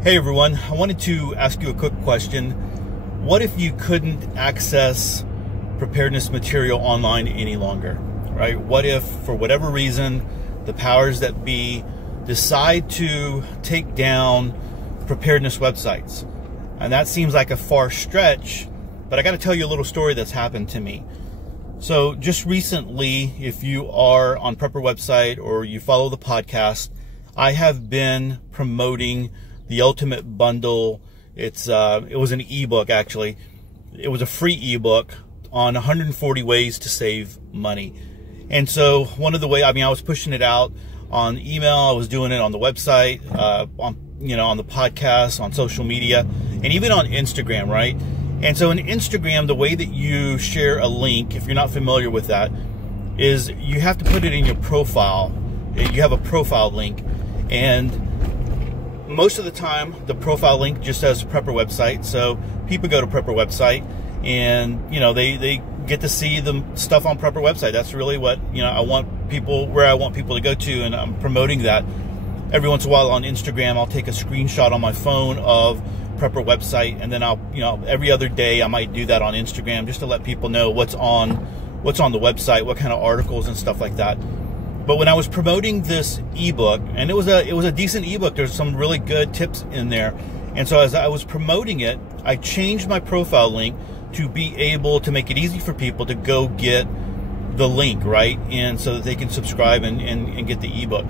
Hey everyone, I wanted to ask you a quick question. What if you couldn't access preparedness material online any longer, right? What if, for whatever reason, the powers that be decide to take down preparedness websites? And that seems like a far stretch, but I got to tell you a little story that's happened to me. So just recently, if you are on Prepper website or you follow the podcast, I have been promoting the Ultimate Bundle. It was an ebook, actually. It was a free ebook on 140 ways to save money. And so one of the ways, I was pushing it out on email, I was doing it on the website, on the podcast, on social media, and even on Instagram, right? And so in Instagram, the way that you share a link, if you're not familiar with that, is you have to put it in your profile. You have a profile link, and most of the time, the profile link just says Prepper website. So people go to Prepper website, and they get to see the stuff on Prepper website. That's really what I want people to go to, and I'm promoting that. Every once in a while on Instagram, I'll take a screenshot on my phone of Prepper website, and then I'll every other day I might do that on Instagram just to let people know what's on the website, what kind of articles and stuff like that. But when I was promoting this ebook, and it was a decent ebook, there's some really good tips in there. And so as I was promoting it, I changed my profile link to be able to make it easy for people to go get the link, right? And so that they can subscribe and get the ebook.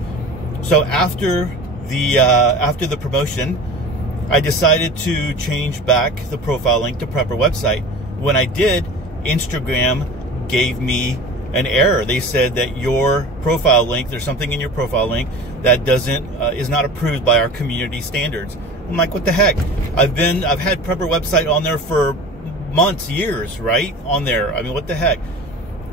So after the promotion, I decided to change back the profile link to Prepper website. When I did, Instagram gave me an error. They said that your profile link, there's something in your profile link that is not approved by our community standards. I'm like, what the heck? I've had Prepper website on there for months, years, right? On there. What the heck?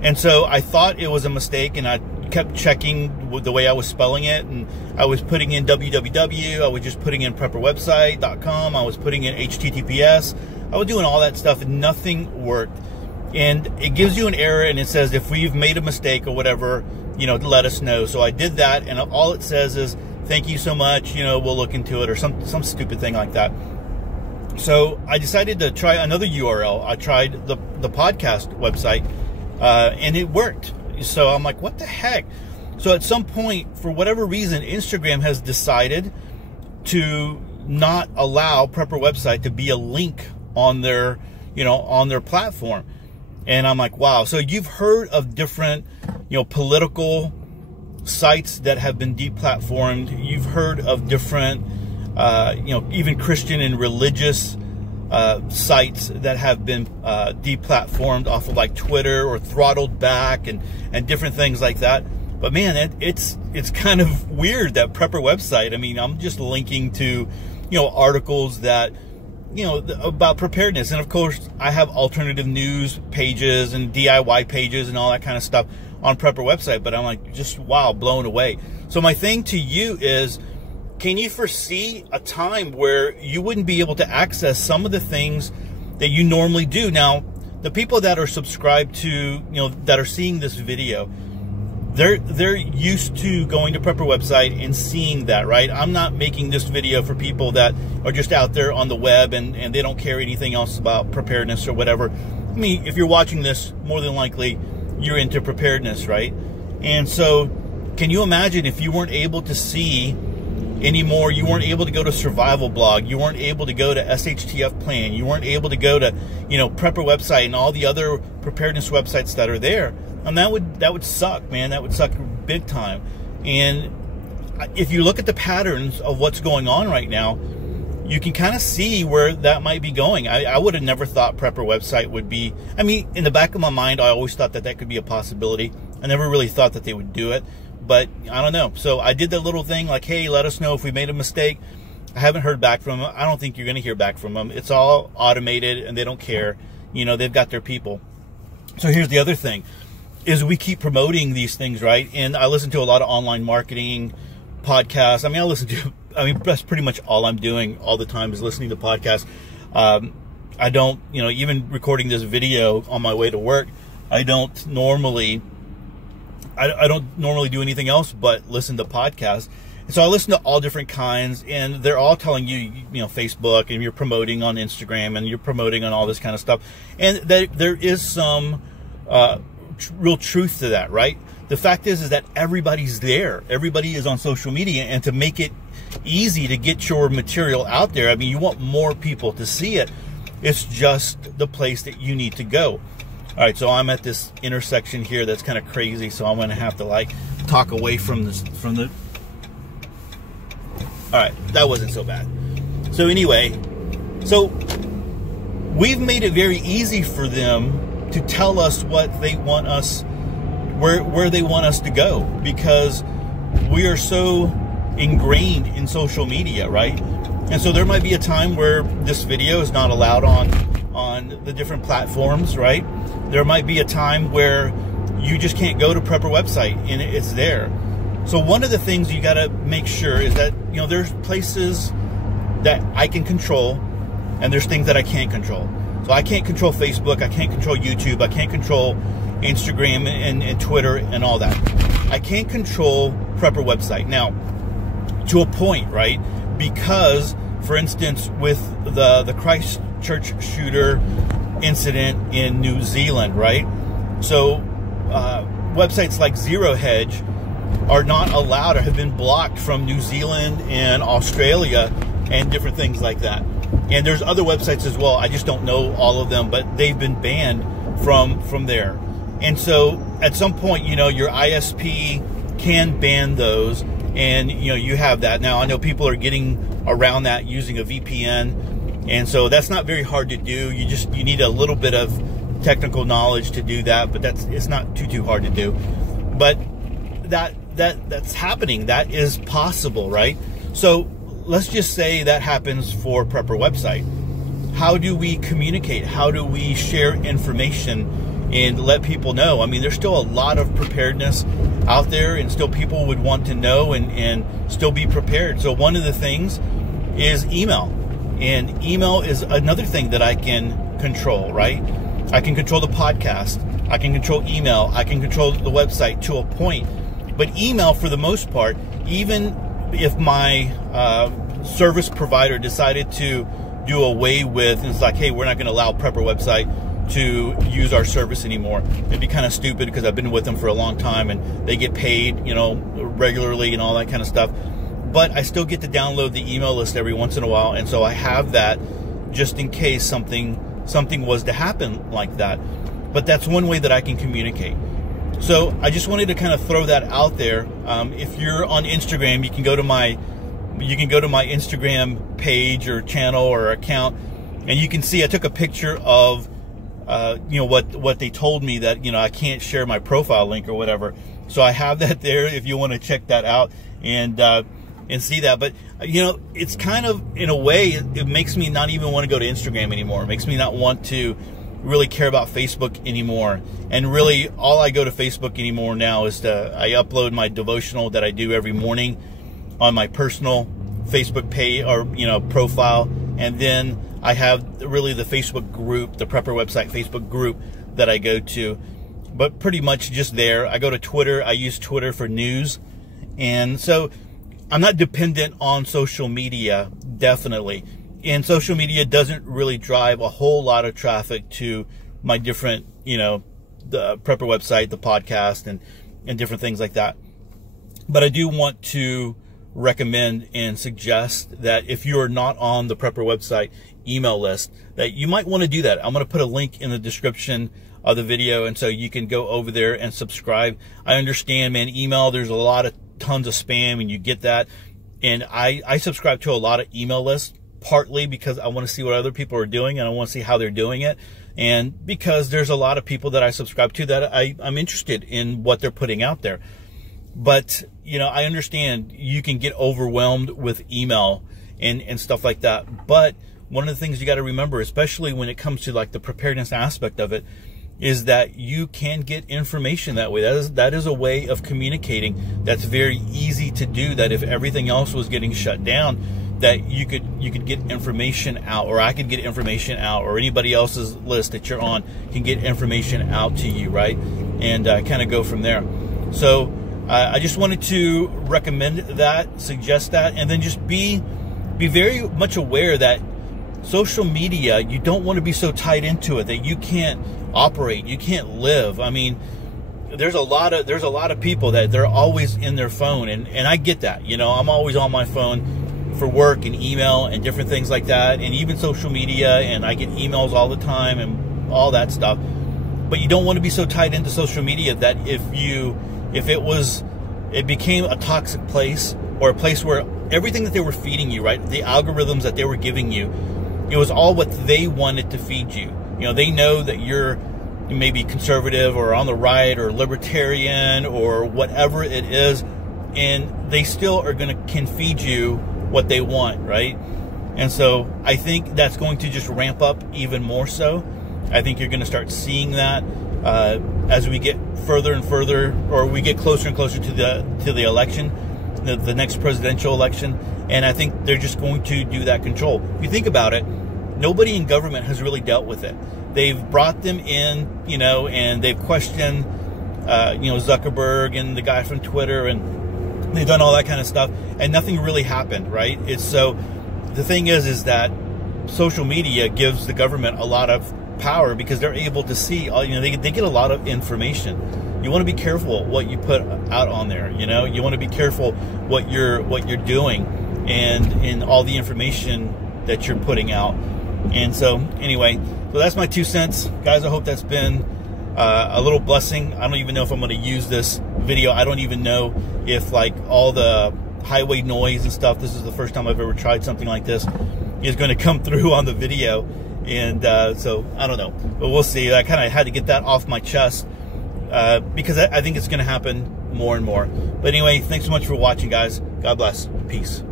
And so I thought it was a mistake, and I kept checking the way I was spelling it, and I was putting in www, I was just putting in prepperwebsite.com, I was putting in HTTPS, I was doing all that stuff, and nothing worked. And it gives you an error, and it says, if we've made a mistake or whatever, let us know. So I did that, and all it says is, thank you so much, we'll look into it, or some stupid thing like that. So I decided to try another URL. I tried the podcast website, and it worked. So I'm like, what the heck? So at some point, for whatever reason, Instagram has decided to not allow Prepper website to be a link on their platform. And I'm like, wow. So you've heard of different, political sites that have been deplatformed. You've heard of different, even Christian and religious sites that have been deplatformed off of like Twitter or throttled back and different things like that. But man, it's kind of weird that Prepper website. I'm just linking to, articles that, about preparedness. And of course, I have alternative news pages and DIY pages and all that kind of stuff on Prepper website. But I'm like, just wow, blown away. So my thing to you is, can you foresee a time where you wouldn't be able to access some of the things that you normally do? Now, the people that are subscribed to, that are seeing this video, they're used to going to Prepper website and seeing that, right? I'm not making this video for people that are just out there on the web and they don't care anything else about preparedness or whatever. If you're watching this, more than likely you're into preparedness, right? And so can you imagine if you weren't able to see anymore, you weren't able to go to Survival Blog, you weren't able to go to SHTF Plan, you weren't able to go to, Prepper website and all the other preparedness websites that are there. And that would suck, man. That would suck big time. And if you look at the patterns of what's going on right now, you can kind of see where that might be going. I would have never thought Prepper website would be, in the back of my mind, I always thought that could be a possibility. I never really thought that they would do it, but I don't know. So I did that little thing like, hey, let us know if we made a mistake. I haven't heard back from them. I don't think you're going to hear back from them. It's all automated and they don't care. They've got their people. So here's the other thing. Is we keep promoting these things, right? And I listen to a lot of online marketing podcasts. That's pretty much all I'm doing all the time is listening to podcasts. I don't, even recording this video on my way to work, I don't normally do anything else but listen to podcasts. So I listen to all different kinds, and they're all telling you, you know, Facebook, and you're promoting on Instagram, and you're promoting on all this kind of stuff. And there is some real truth to that, right? The fact is that everybody's there. Everybody is on social media, and to make it easy to get your material out there, I mean, you want more people to see it. It's just the place that you need to go. All right, so I'm at this intersection here that's kind of crazy, so I'm going to have to like talk away from this, all right, that wasn't so bad. So anyway, so we've made it very easy for them to tell us what they want us, where they want us to go, because we are so ingrained in social media, right? And so there might be a time where this video is not allowed on the different platforms, right? There might be a time where you just can't go to Prepper website and it's there. So one of the things you got to make sure is that, you know, there's places that I can control and there's things that I can't control. So I can't control Facebook, I can't control YouTube, I can't control Instagram and Twitter and all that. I can't control Prepper website. Now, to a point, right? Because, for instance, with the Christchurch shooter incident in New Zealand, right? So websites like Zero Hedge are not allowed or have been blocked from New Zealand and Australia and different things like that. And there's other websites as well. I just don't know all of them, but they've been banned from there. And so at some point, you know, your ISP can ban those, and you know, you have that. Now I know people are getting around that using a VPN, and so that's not very hard to do. You need a little bit of technical knowledge to do that, but it's not too hard to do. But that's happening. That is possible, right? So let's just say that happens for Prepper website. How do we communicate? How do we share information and let people know? I mean, there's still a lot of preparedness out there, and still people would want to know and still be prepared. So one of the things is email, and email is another thing that I can control, right? I can control the podcast, I can control email, I can control the website to a point. But email, for the most part, even if my service provider decided to do away with, and it's like, hey, we're not going to allow Prepper website to use our service anymore. It'd be kind of stupid because I've been with them for a long time and they get paid, you know, regularly and all that kind of stuff. But I still get to download the email list every once in a while, and so I have that just in case something was to happen like that. But that's one way that I can communicate. So I just wanted to kind of throw that out there. If you're on Instagram, you can go to my Instagram page or channel or account, and you can see I took a picture of you know, what they told me, that, you know, I can't share my profile link or whatever. So I have that there if you want to check that out and see that. But you know, it's kind of, in a way, it makes me not even want to go to Instagram anymore. It makes me not want to really care about Facebook anymore. And really, all I go to Facebook anymore now is I upload my devotional that I do every morning on my personal Facebook page, or, you know, profile, and then I have really the Facebook group, the Prepper website Facebook group that I go to, but pretty much just there. I go to Twitter. I use Twitter for news. And so I'm not dependent on social media, definitely. And social media doesn't really drive a whole lot of traffic to my different, you know, the Prepper website, the podcast, and different things like that. But I do want to recommend and suggest that if you're not on the Prepper website email list, that you might want to do that. I'm going to put a link in the description of the video, and so you can go over there and subscribe. I understand, man, email, there's tons of spam, and you get that. And I subscribe to a lot of email lists, partly because I want to see what other people are doing, and I want to see how they're doing it. And because there's a lot of people that I subscribe to that I'm interested in what they're putting out there. But, you know, I understand you can get overwhelmed with email and stuff like that. But one of the things you got to remember, especially when it comes to like the preparedness aspect of it, is that you can get information that way. That is a way of communicating that's very easy to do, that if everything else was getting shut down, that you could get information out, or I could get information out, or anybody else's list that you're on can get information out to you, right? And kind of go from there. So I just wanted to recommend that, suggest that, and then just be very much aware that social media, you don't want to be so tied into it that you can't operate, you can't live. I mean, there's a lot of people that they're always in their phone, and I get that. You know, I'm always on my phone for work and email and different things like that, and even social media, and I get emails all the time and all that stuff. But you don't want to be so tied into social media that if it became a toxic place, or a place where everything that they were feeding you, right, the algorithms that they were giving you, it was all what they wanted to feed you. You know, they know that you're maybe conservative or on the right or libertarian or whatever it is, and they still can feed you what they want, right? And so I think that's going to just ramp up even more so. I think you're going to start seeing that as we get further and further, or we get closer and closer to the election, the next presidential election. And I think they're just going to do that control. If you think about it, nobody in government has really dealt with it. They've brought them in, you know, and they've questioned, you know, Zuckerberg and the guy from Twitter, and they've done all that kind of stuff, and nothing really happened, right? It's so, the thing is that social media gives the government a lot of power because they're able to see, you know, they get a lot of information. You want to be careful what you put out on there. You know, you want to be careful what you're doing, and in all the information that you're putting out. And so anyway, so that's my 2 cents, guys. I hope that's been a little blessing. I don't even know if I'm going to use this video. I don't even know if, like, all the highway noise and stuff, this is the first time I've ever tried something like this, is going to come through on the video. And so I don't know, but we'll see. I kind of had to get that off my chest because I think it's going to happen more and more. But anyway, thanks so much for watching, guys. God bless. Peace.